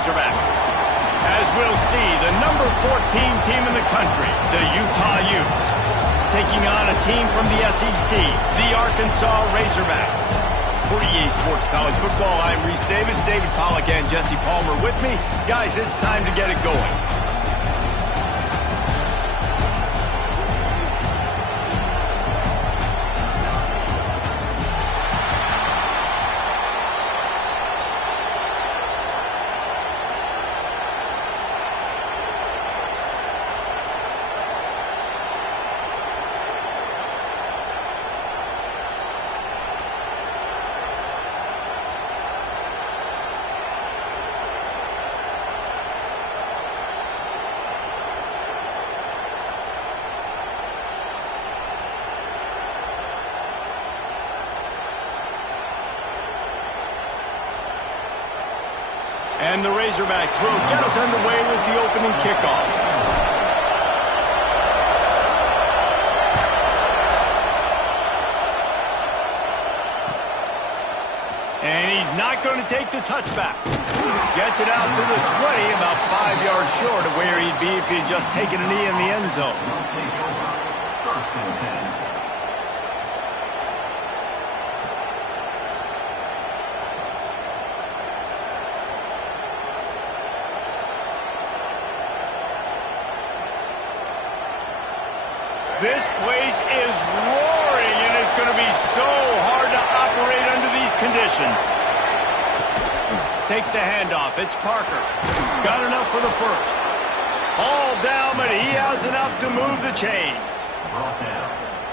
Razorbacks. As we'll see, the number 14 team in the country, the Utah Utes, taking on a team from the SEC, the Arkansas Razorbacks. For EA Sports College Football, I'm Reese Davis, David Pollack, and Jesse Palmer with me. Guys, it's time to get it going. And the Razorbacks will get us underway with the opening kickoff. And he's not going to take the touchback. Gets it out to the 20, about 5 yards short of where he'd be if he'd just taken a knee in the end zone. First and 10. This place is roaring, and it's going to be so hard to operate under these conditions. Takes the handoff. It's Parker. Got enough for the first. All down, but he has enough to move the chains.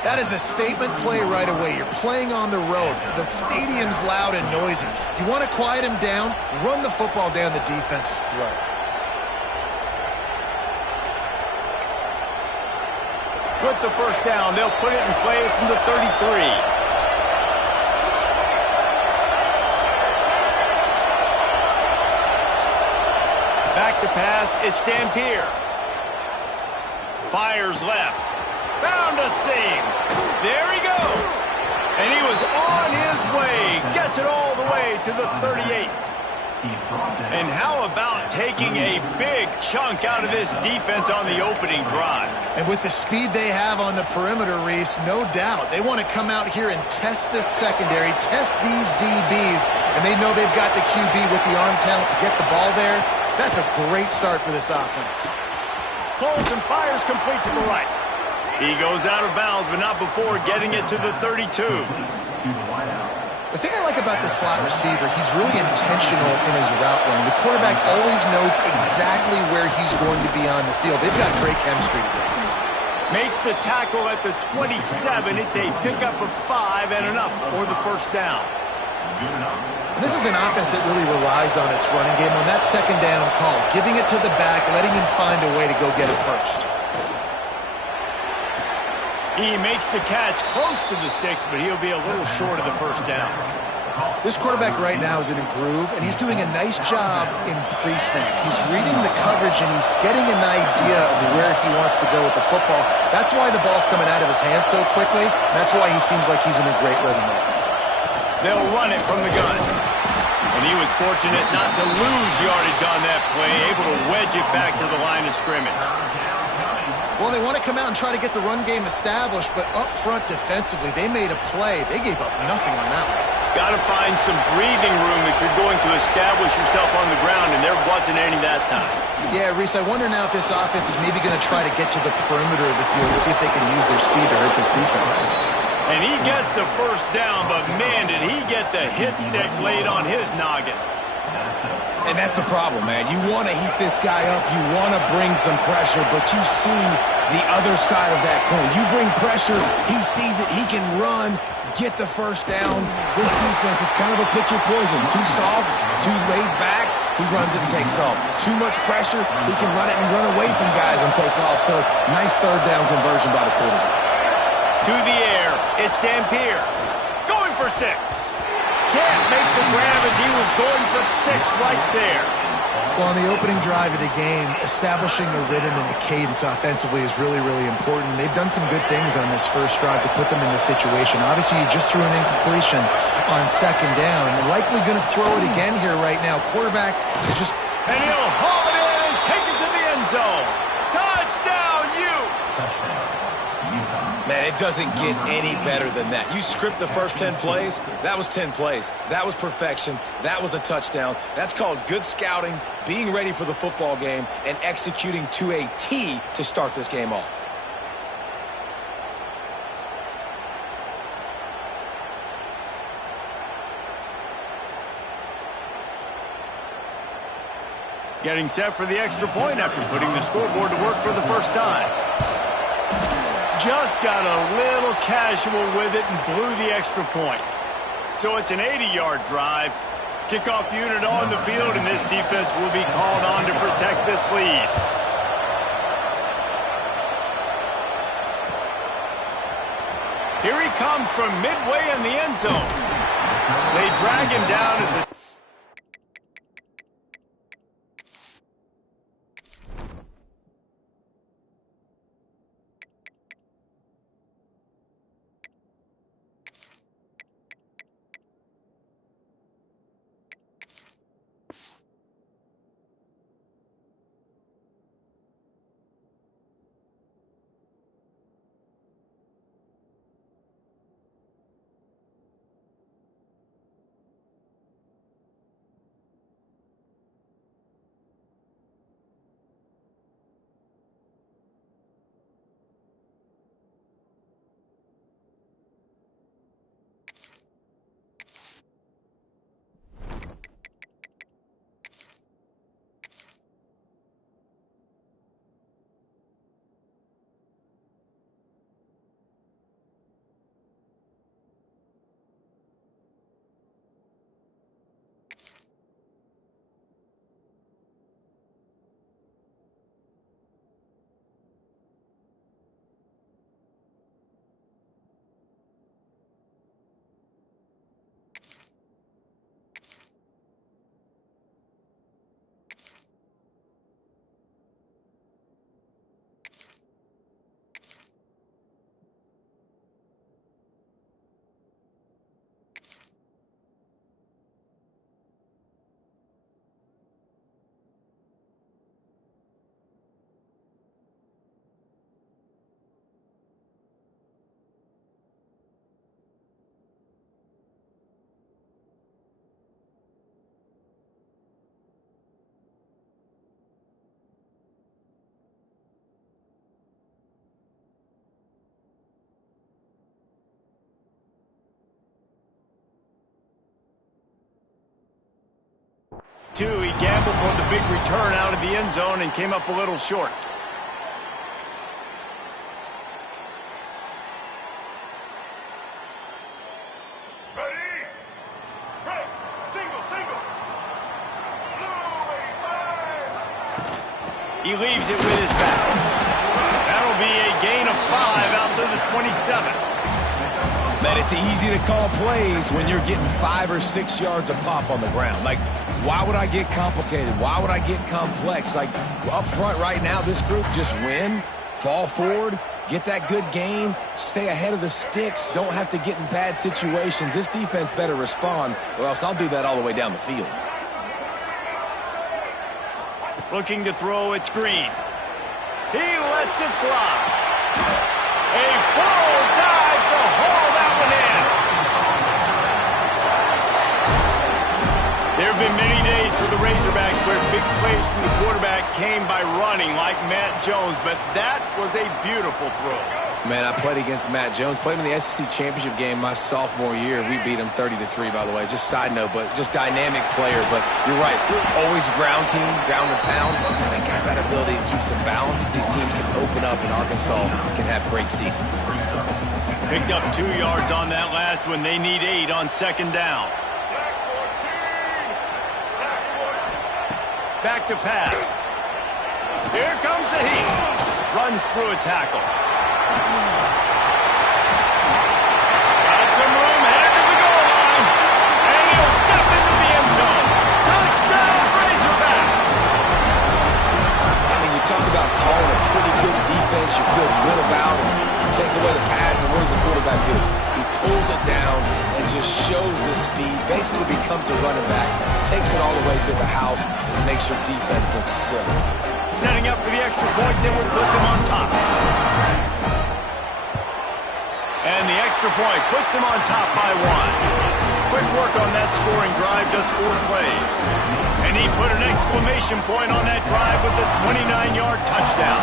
That is a statement play right away. You're playing on the road. The stadium's loud and noisy. You want to quiet him down, run the football down the defense's throat. With the first down, they'll put it in play from the 33. Back to pass, it's Dampier. Fires left. Found a seam. There he goes. And he was on his way. Gets it all the way to the 38. And how about taking a big chunk out of this defense on the opening drive? And with the speed they have on the perimeter, Reese, no doubt, they want to come out here and test this secondary, test these DBs, and they know they've got the QB with the arm talent to get the ball there. That's a great start for this offense. Pulls and fires complete to the right. He goes out of bounds, but not before getting it to the 32. The thing I like about the slot receiver, he's really intentional in his route running. The quarterback always knows exactly where he's going to be on the field. They've got great chemistry together. Makes the tackle at the 27. It's a pickup of 5 and enough for the first down. And this is an offense that really relies on its running game on that second down call, giving it to the back, letting him find a way to go get it first. He makes the catch close to the sticks, but he'll be a little short of the first down. This quarterback right now is in a groove, and he's doing a nice job in pre-snap. He's reading the coverage, and he's getting an idea of where he wants to go with the football. That's why the ball's coming out of his hands so quickly. That's why he seems like he's in a great rhythm right now. They'll run it from the gun. And he was fortunate not to lose yardage on that play, able to wedge it back to the line of scrimmage. Well, they want to come out and try to get the run game established, but up front defensively, they made a play. They gave up nothing on that one. Got to find some breathing room if you're going to establish yourself on the ground, and there wasn't any that time. Yeah, Reese, I wonder now if this offense is maybe going to try to get to the perimeter of the field and see if they can use their speed to hurt this defense. And he gets the first down, but man, did he get the hit stick laid on his noggin. And that's the problem, man. You want to heat this guy up. You want to bring some pressure, but you see the other side of that coin. You bring pressure, he sees it, he can run, get the first down. This defense, it's kind of a pick your poison. Too soft, too laid back, he runs it and takes off. Too much pressure, he can run it and run away from guys and take off. So, nice third down conversion by the quarterback. To the air, it's Dampier. Going for 6. Can't make the grab as he was going for 6 right there. Well, on the opening drive of the game, establishing a rhythm and a cadence offensively is really, really important. They've done some good things on this first drive to put them in this situation. Obviously, you just threw an incompletion on second down. They're likely going to throw it again here right now. Quarterback is just And he'll haul it in and take it to the end zone. Touchdown, Utes! Man, it doesn't get any better than that. You script the first 10 plays, that was 10 plays. That was perfection. That was a touchdown. That's called good scouting, being ready for the football game, and executing to a T to start this game off. Getting set for the extra point after putting the scoreboard to work for the first time. Just got a little casual with it and blew the extra point. So it's an 80-yard drive. Kickoff unit on the field, and this defense will be called on to protect this lead. Here he comes from midway in the end zone. They drag him down at the... He gambled for the big return out of the end zone and came up a little short. Ready? Break. Single, single. He leaves it with his back. That'll be a gain of 5 out to the 27. Man, it's easy to call plays when you're getting 5 or 6 yards a pop on the ground. Like, why would I get complicated? Why would I get complex? Like, up front right now, this group just win, fall forward, get that good gain, stay ahead of the sticks, don't have to get in bad situations. This defense better respond, or else I'll do that all the way down the field. Looking to throw, it's Green. He lets it fly. A full dive to haul that one in. There have been many days for the Razorbacks where big plays from the quarterback came by running like Matt Jones, but that was a beautiful throw. Man, I played against Matt Jones. Played in the SEC championship game my sophomore year. We beat him 30-3, by the way. Just side note, but just dynamic player. But you're right. Always ground team, ground and pound. And they got that ability to keep some balance. These teams can open up, and Arkansas can have great seasons. Picked up 2 yards on that last one. They need 8 on second down. Back to pass. Here comes the heat. Runs through a tackle. Got some room, headed to the goal line. And he'll step into the end zone. Touchdown, Razorbacks! I mean, you talk about calling a pretty good defense you feel good about, and you take away the pass, and what does the quarterback do? He pulls it down and just shows the speed, basically becomes a running back, takes it all the way to the house, and makes your defense look silly. Setting up for the extra point, then will put them on top. And the extra point puts them on top by 1. Quick work on that scoring drive, just 4 plays. And he put an exclamation point on that drive with a 29-yard touchdown.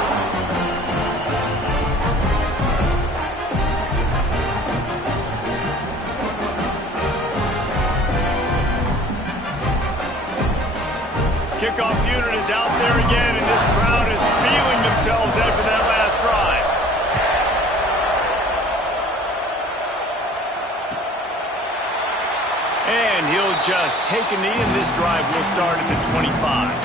Kickoff unit is out there again, and this crowd is feeling themselves after that last drive. And he'll just take a knee, and this drive will start at the 25.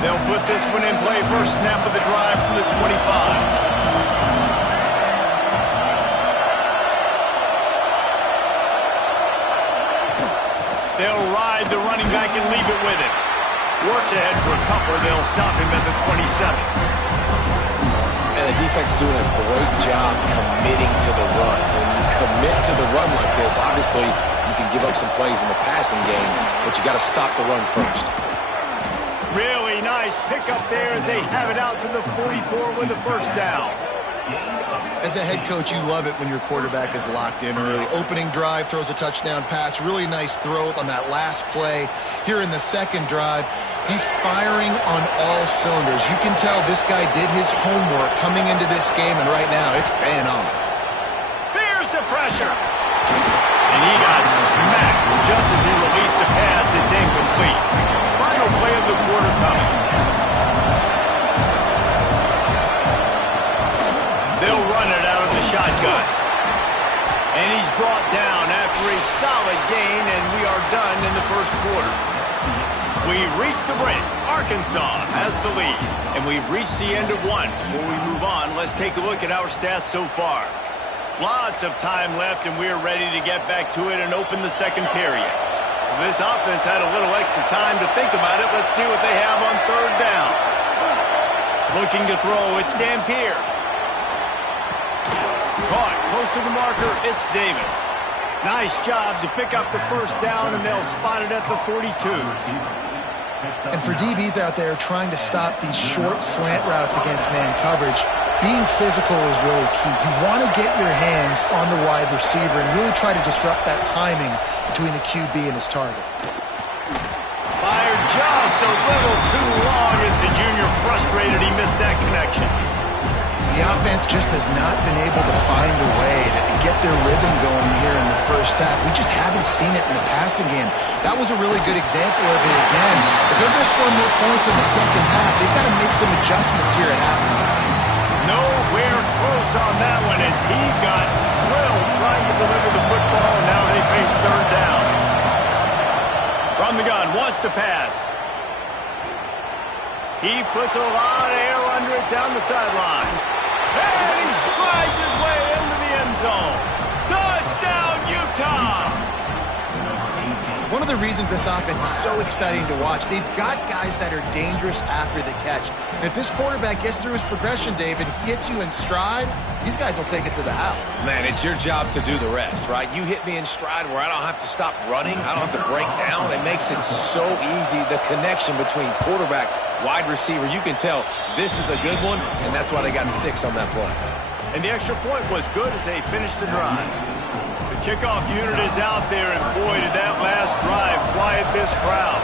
They'll put this one in play. First snap of the drive from the 25. They'll ride the running back and leave it with it. Works ahead for a couple. They'll stop him at the 27. And the defense doing a great job committing to the run. When you commit to the run like this, obviously you can give up some plays in the passing game, but you got to stop the run first. Really nice pickup there as they have it out to the 44 with the first down. As a head coach, you love it when your quarterback is locked in early. Opening drive, throws a touchdown pass. Really nice throw on that last play. Here in the second drive, he's firing on all cylinders. You can tell this guy did his homework coming into this game, and right now it's paying off. Here's the pressure. And he got smacked just as he released the pass. It's incomplete. Final play of the quarter coming. They'll run it out of the shotgun. And he's brought down after a solid gain, and we are done in the first quarter. We've reached the break. Arkansas has the lead, and we've reached the end of one. Before we move on, let's take a look at our stats so far. Lots of time left, and we're ready to get back to it and open the second period. This offense had a little extra time to think about it. Let's see what they have on third down. Looking to throw, it's Dampier. Caught close to the marker, it's Davis. Nice job to pick up the first down, and they'll spot it at the 42. And for DBs out there trying to stop these short slant routes against man coverage, being physical is really key. You want to get your hands on the wide receiver and really try to disrupt that timing between the QB and his target. Fired just a little too long as the junior frustrated he missed that connection. The offense just has not been able to find a way to get their rhythm going here in the first half. We just haven't seen it in the passing game. That was a really good example of it again. If they're going to score more points in the second half, they've got to make some adjustments here at halftime. Nowhere close on that one as he got drilled trying to deliver the football, and now they face third down. From the gun, wants to pass. He puts a lot of air under it down the sideline. And he strides his way into the end zone. Touchdown, Utah! One of the reasons this offense is so exciting to watch, they've got guys that are dangerous after the catch. And if this quarterback gets through his progression, David, hits you in stride, these guys will take it to the house. Man, it's your job to do the rest, right? You hit me in stride where I don't have to stop running. I don't have to break down. It makes it so easy. The connection between quarterback, wide receiver, you can tell this is a good one, and that's why they got 6 on that play. And the extra point was good as they finished the drive. The kickoff unit is out there, and boy, did that last drive quiet this crowd.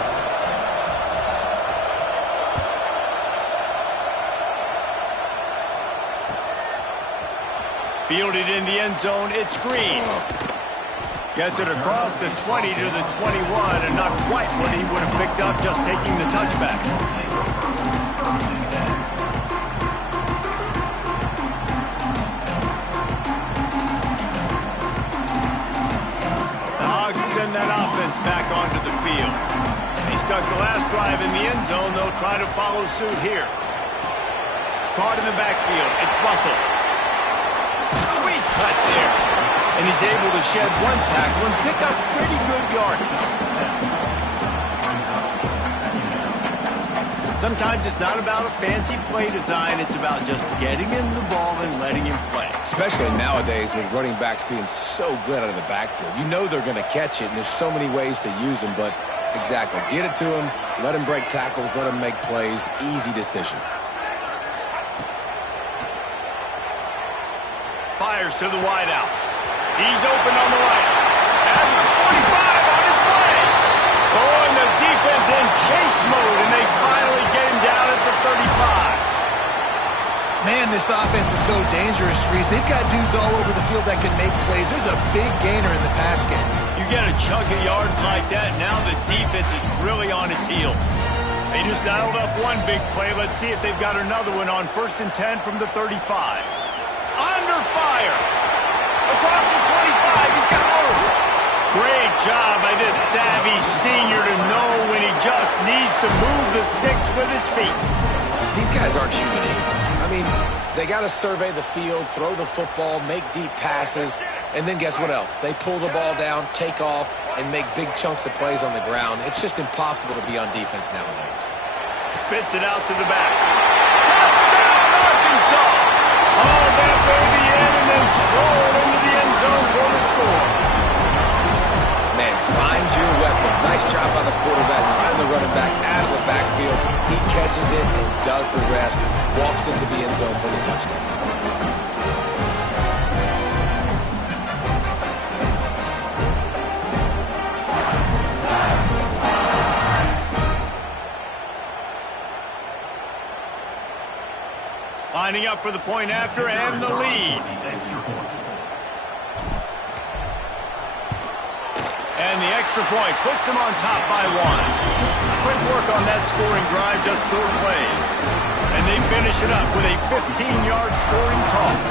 Fielded in the end zone, it's Green. Gets it across the 20 to the 21, and not quite what he would have picked up just taking the touchback. Send that offense back onto the field. They stuck the last drive in the end zone. They'll try to follow suit here. Caught in the backfield. It's Russell. Sweet cut there. And he's able to shed one tackle and pick up pretty good yardage. Sometimes it's not about a fancy play design. It's about just getting him the ball and letting him play. Especially nowadays with running backs being so good out of the backfield. You know they're going to catch it, and there's so many ways to use them. But exactly, get it to him, let him break tackles, let him make plays. Easy decision. Fires to the wideout. He's open on the right. And the 45 on his way. Oh, and the defense in chase mode, and they finally get him down at the 35. Man, this offense is so dangerous, Reese. They've got dudes all over the field that can make plays. There's a big gainer in the pass game. You get a chunk of yards like that, now the defense is really on its heels. They just dialed up one big play. Let's see if they've got another one on 1st and 10 from the 35. Under fire. Across the 25. He's got room. Great job by this savvy senior to know when he just needs to move the sticks with his feet. These guys aren't human either. I mean, they got to survey the field, throw the football, make deep passes, and then guess what else? They pull the ball down, take off, and make big chunks of plays on the ground. It's just impossible to be on defense nowadays. Spits it out to the back. Touchdown, Arkansas! All that baby in and then strolled into the end zone for the score. Man, find your weapons. Nice job by the quarterback. Find the running back out of the backfield. He catches it and does the rest. Walks into the end zone for the touchdown. Lining up for the point after and the lead. And the extra point puts them on top by 1. Quick work on that scoring drive, just 4 plays. And they finish it up with a 15-yard scoring toss.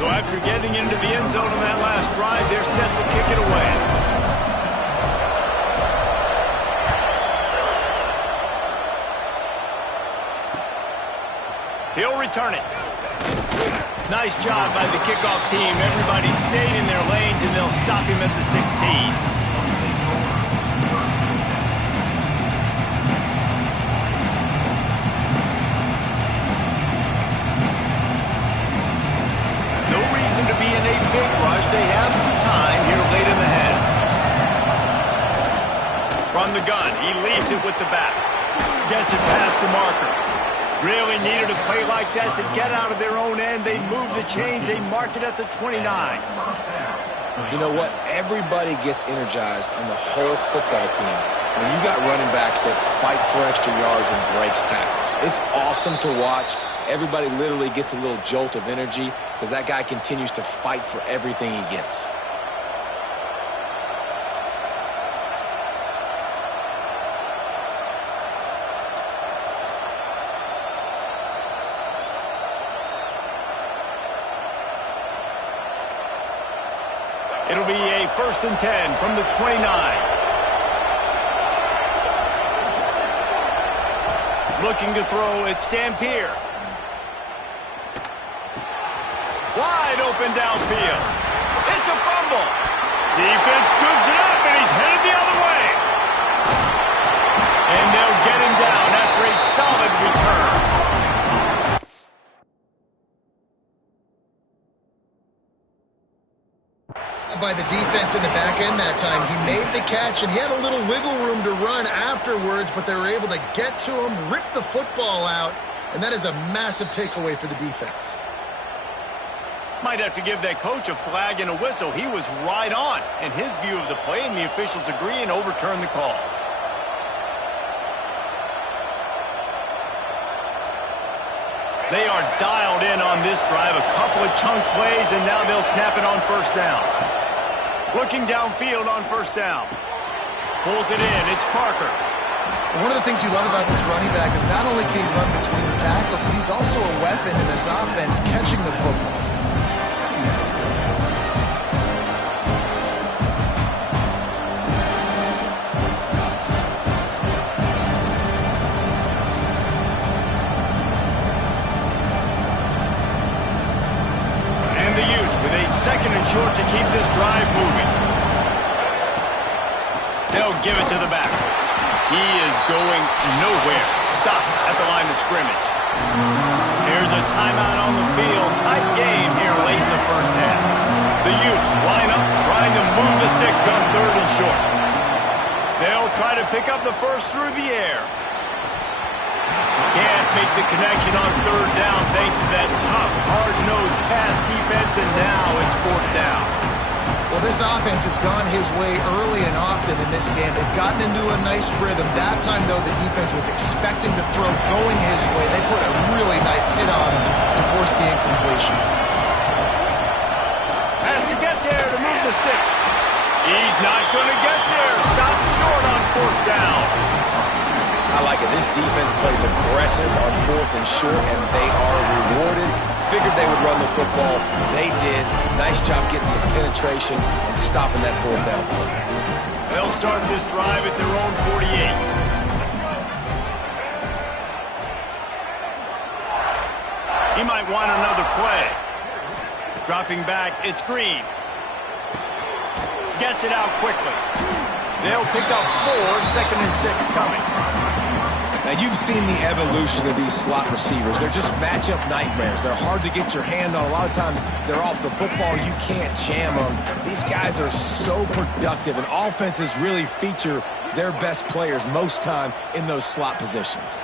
So after getting into the end zone on that last drive, they're set to kick it away. He'll return it. Nice job by the kickoff team. Everybody stayed in their lanes, and they'll stop him at the 16. No reason to be in a big rush. They have some time here late in the half. From the gun, he leaves it with the back. Gets it past the marker. Really needed a play like that to get out of their own end. They move the chains. They mark it at the 29. You know what? Everybody gets energized on the whole football team when you got running backs that fight for extra yards and breaks tackles. It's awesome to watch. Everybody literally gets a little jolt of energy because that guy continues to fight for everything he gets. It'll be a 1st and 10 from the 29. Looking to throw, it's Dampier. Wide open downfield. It's a fumble. Defense scoops it up, and he's headed the other way. And they'll get him down after a solid return. By the defense in the back end that time. He made the catch, and he had a little wiggle room to run afterwards, but they were able to get to him, rip the football out, and that is a massive takeaway for the defense. Might have to give that coach a flag and a whistle. He was right on in his view of the play, and the officials agree and overturn the call. They are dialed in on this drive. A couple of chunk plays, and now they'll snap it on 1st down. Looking downfield on 1st down. Pulls it in. It's Parker. One of the things you love about this running back is not only can he run between the tackles, but he's also a weapon in this offense catching the football. And the Utes with a 2nd and short to keep this drive moving. They'll give it to the back. He is going nowhere. Stop at the line of scrimmage. Here's a timeout on the field. Tight game here late in the first half. The Utes line up, trying to move the sticks on 3rd and short. They'll try to pick up the first through the air. Can't make the connection on 3rd down thanks to that tough, hard-nosed pass defense, and now it's 4th down. Well, this offense has gone his way early and often in this game. They've gotten into a nice rhythm. That time, though, the defense was expecting the throw going his way. They put a really nice hit on him and forced the incompletion. Has to get there to move the sticks. He's not going to get there. Stop short on 4th down. I like it. This defense plays aggressive on 4th and short, and they are rewarded. Figured they would run the football. They did. Nice job getting some penetration and stopping that 4th down play. They'll start this drive at their own 48. He might want another play. Dropping back, it's Green. Gets it out quickly. They'll pick up 4, 2nd and 6 coming. Now, you've seen the evolution of these slot receivers. They're just matchup nightmares. They're hard to get your hand on. A lot of times, they're off the football. You can't jam them. These guys are so productive, and offenses really feature their best players most time in those slot positions.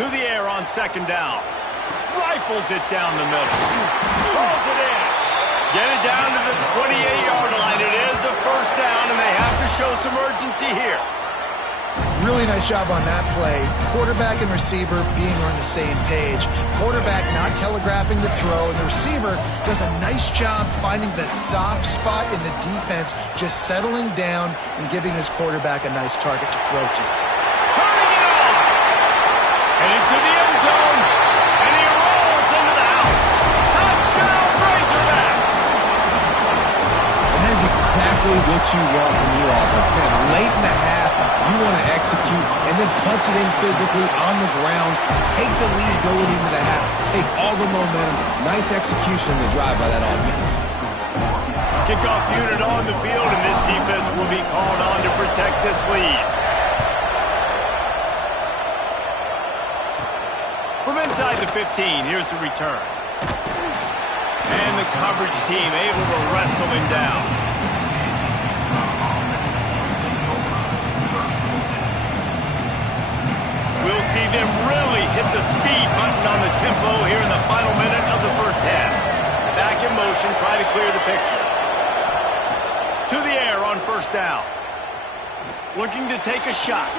To the air on 2nd down. Rifles it down the middle. Throws it in. Get it down to the 28-yard line. It is a 1st down, and they have to show some urgency here. Really nice job on that play. Quarterback and receiver being on the same page. Quarterback not telegraphing the throw, and the receiver does a nice job finding the soft spot in the defense, just settling down and giving his quarterback a nice target to throw to. Turning it on! Heading to the end zone, and he rolls into the house. Touchdown, Razorbacks! And that is exactly what you want from your offense. Man, late in the half, you want to execute and then punch it in physically on the ground. Take the lead going into the half. Take all the momentum. Nice execution of the drive by that offense. Kickoff unit on the field, and this defense will be called on to protect this lead. From inside the 15, here's the return. And the coverage team able to wrestle him down. We'll see them really hit the speed button on the tempo here in the final minute of the first half. Back in motion, try to clear the picture. To the air on 1st down. Looking to take a shot.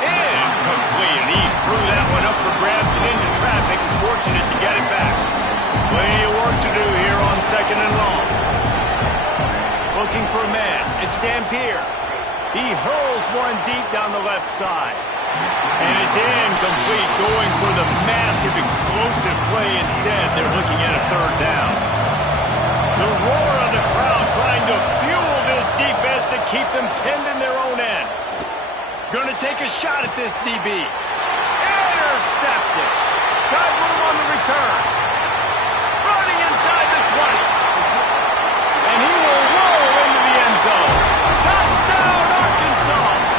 Incomplete. He threw that one up for grabs and into traffic. Fortunate to get it back. Plenty of work to do here on 2nd and long. Looking for a man. It's Dampier. He hurls one deep down the left side. And it's incomplete, going for the massive explosive play instead. They're looking at a 3rd down. The roar of the crowd trying to fuel this defense to keep them pinned in their own end. Going to take a shot at this DB. Intercepted. Got room on the return. Running inside the 20. And he will roll into the end zone. Touchdown, Arkansas!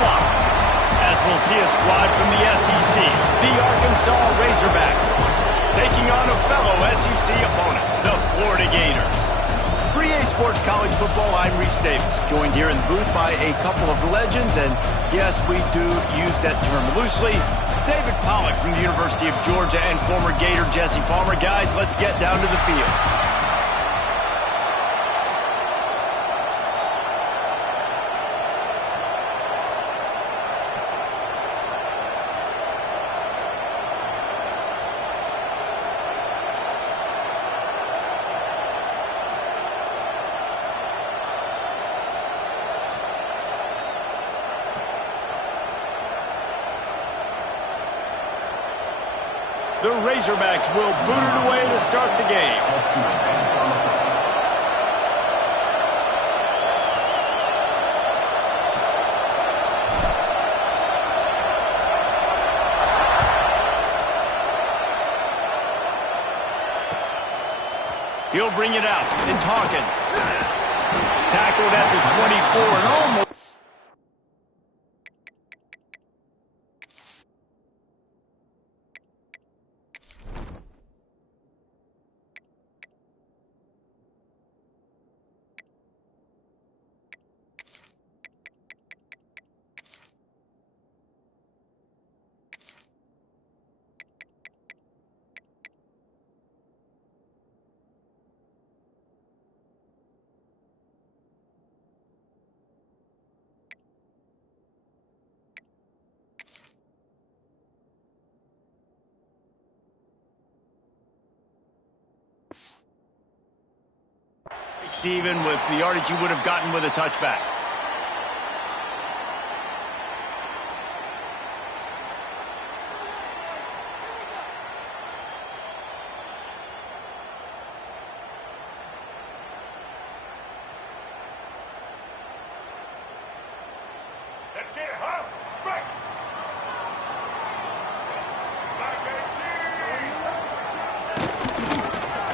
swap. As we'll see a squad from the SEC, the Arkansas Razorbacks, taking on a fellow SEC opponent, the Florida Gators. For EA Sports College Football, I'm Reese Davis, joined here in the booth by a couple of legends, and yes, we do use that term loosely. David Pollack from the University of Georgia and former Gator Jesse Palmer. Guys, let's get down to the field. The Razorbacks will boot it away to start the game. He'll bring it out. It's Hawkins. Tackled at the 24 and almost... even with the yardage you would have gotten with a touchback. Let's get it, huh? Right.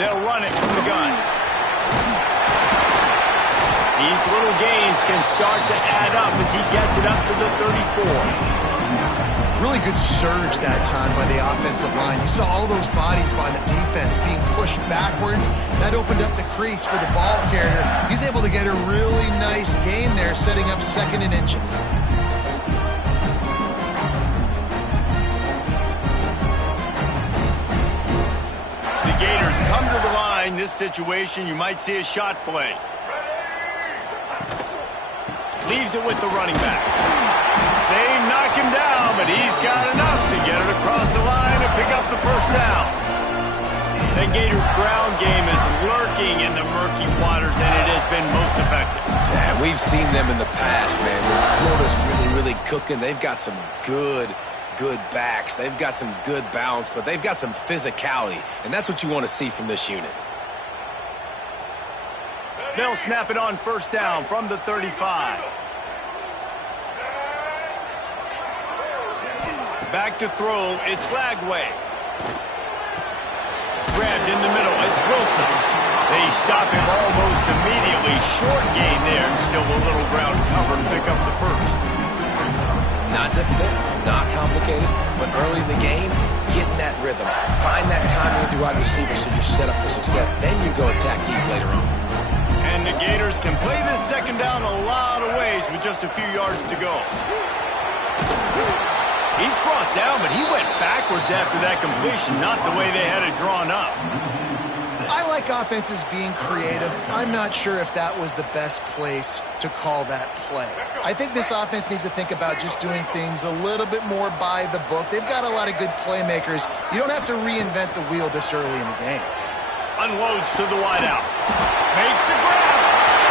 They'll run it from the gun. These little gains can start to add up as he gets it up to the 34. Really good surge that time by the offensive line. You saw all those bodies by the defense being pushed backwards. That opened up the crease for the ball carrier. He's able to get a really nice gain there, setting up 2nd and inches. The Gators come to the line. This situation, you might see a shot play. Leaves it with the running back. They knock him down, but he's got enough to get it across the line and pick up the first down. The Gator ground game is lurking in the murky waters, and it has been most effective. Yeah, we've seen them in the past, man. When Florida's really cooking, they've got some good backs. They've got some good balance, but they've got some physicality, and that's what you want to see from this unit. They'll snap it on first down from the 35. Back to throw, it's Lagway. Grabbed in the middle, it's Wilson. They stop him almost immediately. Short gain there, and still a little ground cover to pick up the first. Not difficult, not complicated, but early in the game, getting that rhythm. Find that timing with your wide receiver so you're set up for success. Then you go attack deep later on. And the Gators can play this second down a lot of ways with just a few yards to go. He's brought down, but he went backwards after that completion, not the way they had it drawn up. I like offenses being creative. I'm not sure if that was the best place to call that play. I think this offense needs to think about just doing things a little bit more by the book. They've got a lot of good playmakers. You don't have to reinvent the wheel this early in the game. Unloads to the wideout. Makes the grab.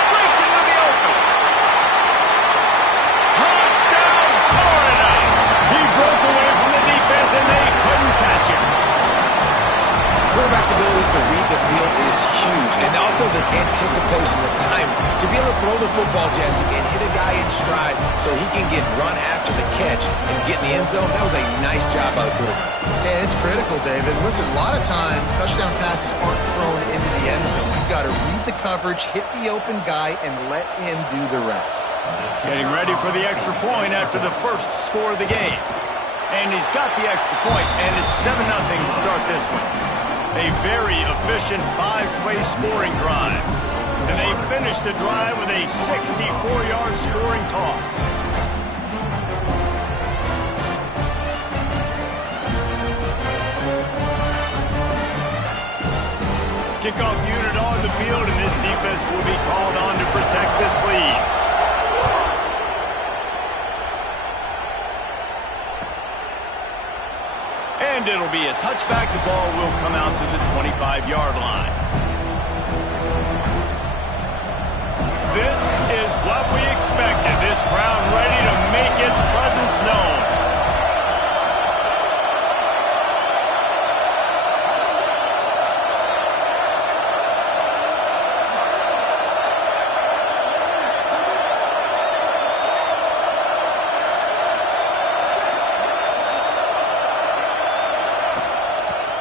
Breaks into the open. Touchdown, Florida! He broke away from the defense, and they couldn't catch him. Quarterback's abilities to read the field is huge, and also the anticipation, the time to be able to throw the football, Jesse, and hit a guy in stride so he can get run after the catch and get in the end zone. That was a nice job by the quarterback. Yeah, it's critical, David. Listen, a lot of times touchdown passes aren't thrown into the end zone. You've got to read the coverage, hit the open guy, and let him do the rest. Getting ready for the extra point after the first score of the game. And he's got the extra point, and it's 7-0 to start this one. A very efficient 5-play scoring drive. And they finish the drive with a 64-yard scoring toss. Kickoff unit on the field, and this defense will be called on to protect this lead. And it'll be a touchback. The ball will come out to the 25-yard line. This is what we expected. This crowd ready to make its presence known.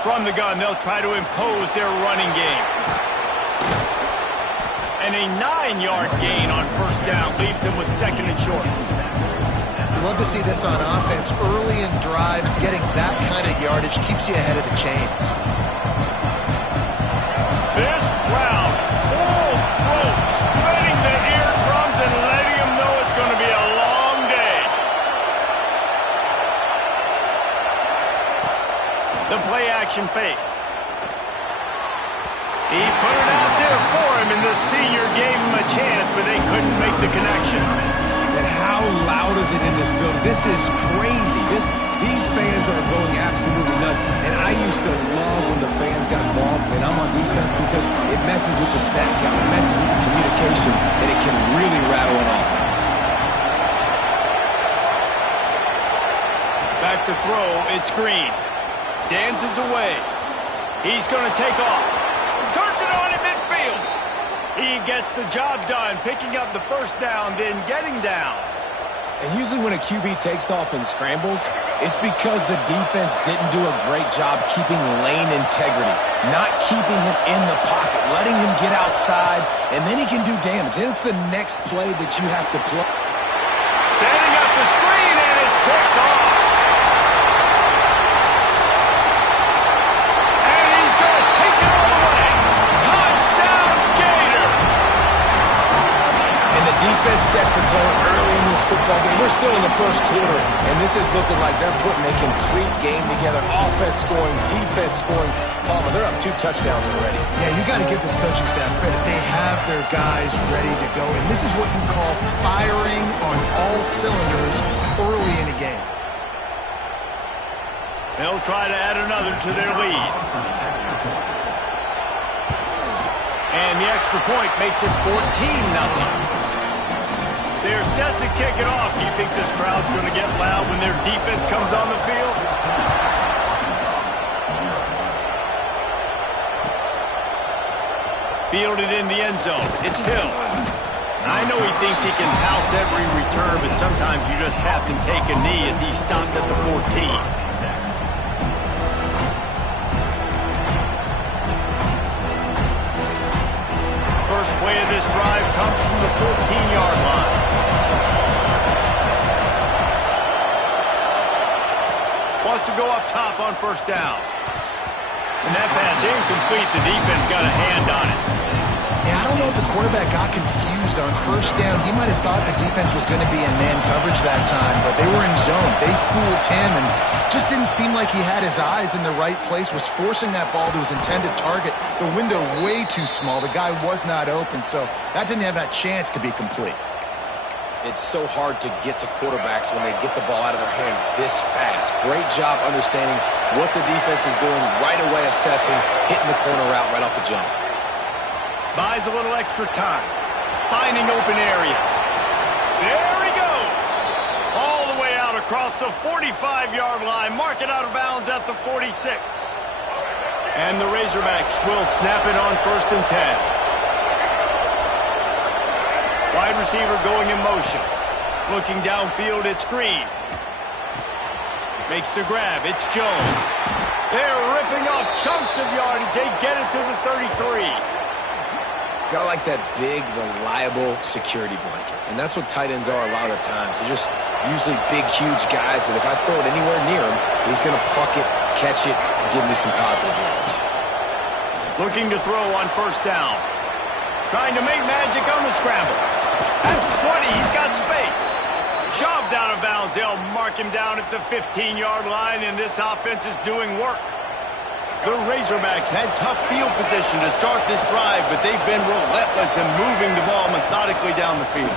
From the gun, they'll try to impose their running game. And a 9-yard gain on first down leaves them with 2nd and short. Love to see this on offense. Early in drives, getting that kind of yardage keeps you ahead of the chains. This crowd, full throat, spreading the eardrums and letting them know it's going to be a long day. The play action fake. He put it out there for him, and the senior gave him a chance, but they couldn't make the connection. And how loud is it in this building? This is crazy. These fans are going absolutely nuts. And I used to love when the fans got involved, and I'm on defense because it messes with the snap count, it messes with the communication, and it can really rattle an offense. Back to throw, it's Green. Dances away. He's going to take off. Turns it on in midfield. He gets the job done, picking up the first down, then getting down. And usually when a QB takes off and scrambles, it's because the defense didn't do a great job keeping lane integrity, not keeping him in the pocket, letting him get outside, and then he can do damage. And it's the next play that you have to play. Setting up the screen, and it's picked off. Defense sets the tone early in this football game. We're still in the first quarter, and this is looking like they're putting a complete game together. Offense scoring, defense scoring. Palmer, they're up 2 touchdowns already. Yeah, you got to give this coaching staff credit. They have their guys ready to go, and this is what you call firing on all cylinders early in a game. They'll try to add another to their lead. And the extra point makes it 14-0. They're set to kick it off. Do you think this crowd's going to get loud when their defense comes on the field? Fielded in the end zone. It's Hill. I know he thinks he can house every return, but sometimes you just have to take a knee as he stopped at the 14. First play of this drive comes from the 14-yard line. Wants to go up top on first down. And that pass incomplete. The defense got a hand on it. Yeah, I don't know if the quarterback got confused on first down. He might have thought the defense was going to be in man coverage that time, but they were in zone. They fooled him and just didn't seem like he had his eyes in the right place, was forcing that ball to his intended target. The window way too small. The guy was not open, so that didn't have that chance to be complete. It's so hard to get to quarterbacks when they get the ball out of their hands this fast. Great job understanding what the defense is doing, right away assessing, hitting the corner route right off the jump. Buys a little extra time, finding open areas. There he goes. All the way out across the 45-yard line, mark it out of bounds at the 46. And the Razorbacks will snap it on 1st and 10. Wide receiver going in motion. Looking downfield, it's Green. Makes the grab, it's Jones. They're ripping off chunks of yardage. They get it to the 33. Kind of like that big, reliable security blanket. And that's what tight ends are a lot of the times. They're just usually big, huge guys that if I throw it anywhere near him, he's going to pluck it, catch it, and give me some positive yards. Looking to throw on first down. Trying to make magic on the scramble. At the 20, he's got space. Shoved out of bounds. They'll mark him down at the 15-yard line, and this offense is doing work. The Razorbacks had tough field position to start this drive, but they've been relentless in moving the ball methodically down the field.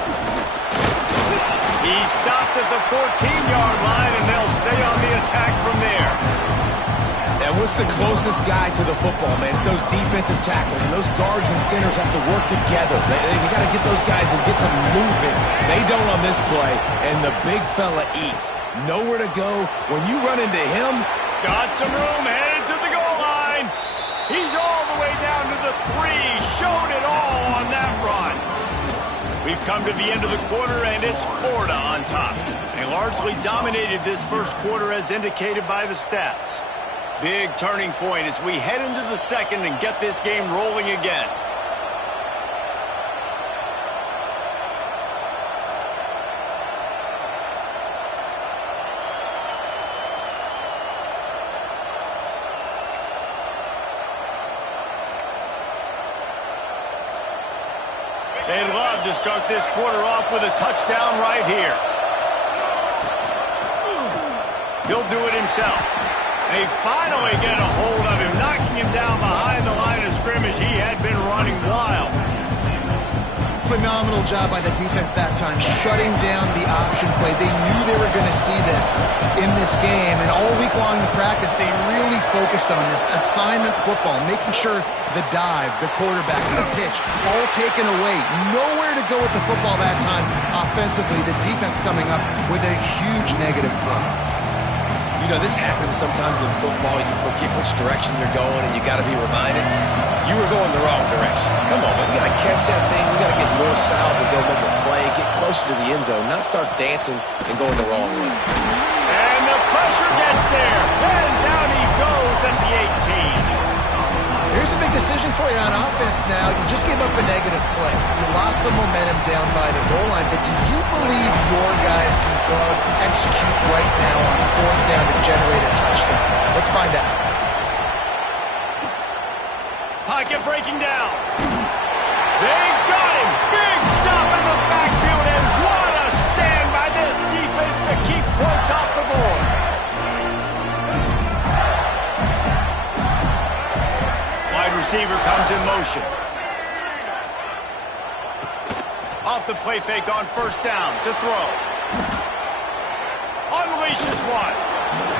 He stopped at the 14-yard line, and they'll stay on the attack from there. And what's the closest guy to the football, man? It's those defensive tackles, and those guards and centers have to work together. They got to get those guys and get some movement. They don't on this play, and the big fella eats. Nowhere to go. When you run into him, got some room, headed to the goal line. He's all the way down to the 3. Showed it all on that run. We've come to the end of the quarter, and it's Florida on top. They largely dominated this first quarter as indicated by the stats. Big turning point as we head into the second and get this game rolling again. They'd love to start this quarter off with a touchdown right here. He'll do it himself. They finally get a hold of him, knocking him down behind the line of scrimmage. He had been running wild. Phenomenal job by the defense that time, shutting down the option play. They knew they were going to see this in this game, and all week long in practice, they really focused on this assignment football, making sure the dive, the quarterback, the pitch, all taken away. Nowhere to go with the football that time offensively. The defense coming up with a huge negative play. you know, this happens sometimes in football. You forget which direction you're going, and you got to be reminded, you were going the wrong direction. Come on, man. We got to catch that thing. We got to get north-south and go make a play, get closer to the end zone, not start dancing and going the wrong way. And the pressure gets there. And down he goes at the 18. Here's a big decision for you on offense now. You just gave up a negative play. You lost some momentum down by the goal line, but do you believe your guys can go execute right now on fourth down to generate a touchdown? Let's find out. Pocket breaking down. They got him. Big stop in the backfield, and what a stand by this defense to keep points off the board. Wide receiver comes in motion. Off the play fake on first down to throw. Unleashes one.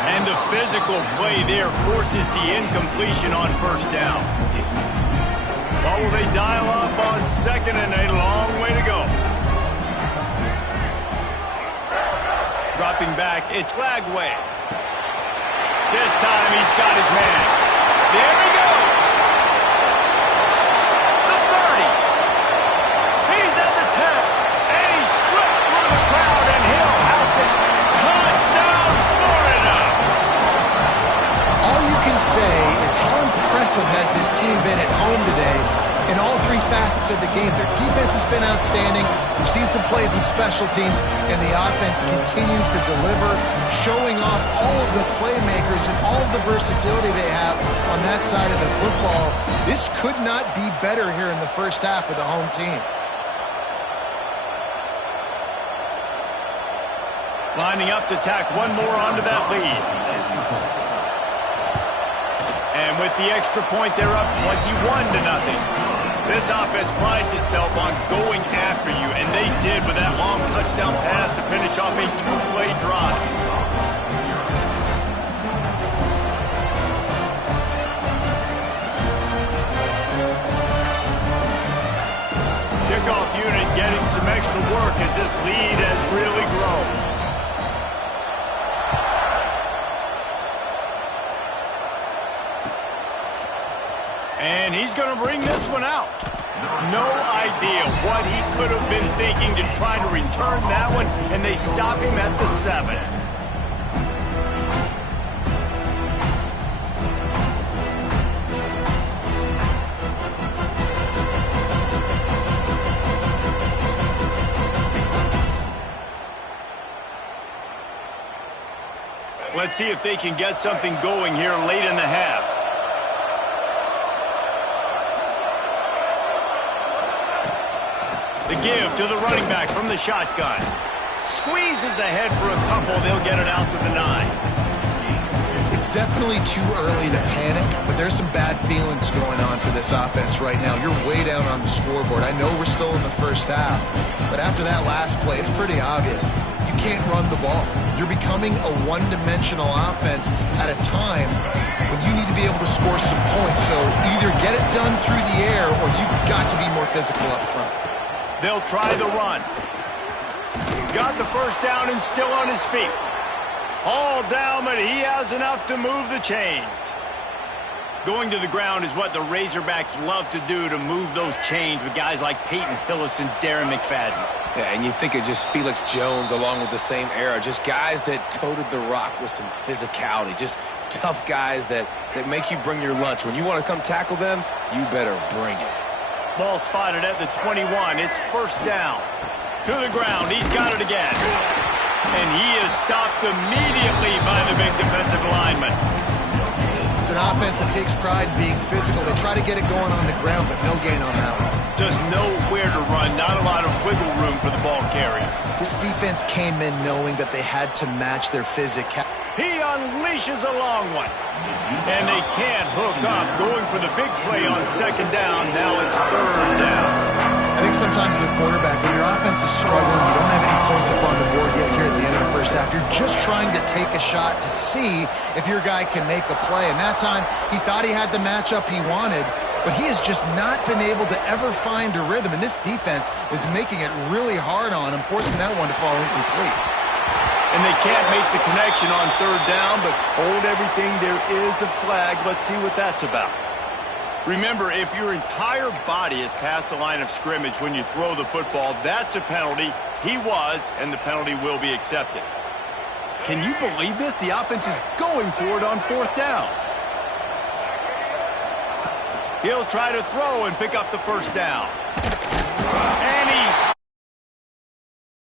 And the physical play there forces the incompletion on first down. What will they dial up on second, and a long way to go. Dropping back, it's Lagway. This time he's got his man. There he goes. The 30. He's at the 10. And he slipped through the crowd, and he'll house it. Touchdown, Florida. All you can say is how impressive has this team been at home today in all three facets of the game. Their defense has been outstanding. We've seen some plays in special teams, and the offense continues to deliver, showing off all of the playmakers and all of the versatility they have on that side of the football. This could not be better here in the first half with the home team. Lining up to tack one more onto that lead. And with the extra point, they're up 21-0. This offense prides itself on going after you, and they did with that long touchdown pass to finish off a two-play drive. Kickoff unit getting some extra work as this lead has really grown. And he's going to bring this one out. No idea what he could have been thinking to try to return that one, and they stop him at the 7. Let's see if they can get something going here late in the half. The give to the running back from the shotgun. Squeezes ahead for a couple. They'll get it out to the 9. It's definitely too early to panic, but there's some bad feelings going on for this offense right now. You're way down on the scoreboard. I know we're still in the first half, but after that last play, it's pretty obvious. You can't run the ball. You're becoming a one-dimensional offense at a time when you need to be able to score some points. So either get it done through the air or you've got to be more physical up front. They'll try the run. Got the first down and still on his feet. All down, but he has enough to move the chains. Going to the ground is what the Razorbacks love to do, to move those chains with guys like Peyton Hillis and Darren McFadden. Yeah, and you think of just Felix Jones along with the same era, just guys that toted the rock with some physicality, just tough guys that make you bring your lunch. When you want to come tackle them, you better bring it. Ball spotted at the 21. It's first down. To the ground. He's got it again. And he is stopped immediately by the big defensive lineman. It's an offense that takes pride in being physical. They try to get it going on the ground, but no gain on that one. Just nowhere to run. Not a lot of wiggle room for the ball carrier. This defense came in knowing that they had to match their physicality. He unleashes a long one. And they can't hook up. Going for the big play on second down. Now it's third down. I think sometimes as a quarterback, when your offense is struggling, you don't have any points up on the board yet here at the end of the first half. You're just trying to take a shot to see if your guy can make a play. And that time, he thought he had the matchup he wanted, but he has just not been able to ever find a rhythm. And this defense is making it really hard on him, forcing that one to fall incomplete. And they can't make the connection on third down, but hold everything. There is a flag. Let's see what that's about. Remember, if your entire body is past the line of scrimmage when you throw the football, that's a penalty. He was, and the penalty will be accepted. Can you believe this? The offense is going for it on fourth down. He'll try to throw and pick up the first down.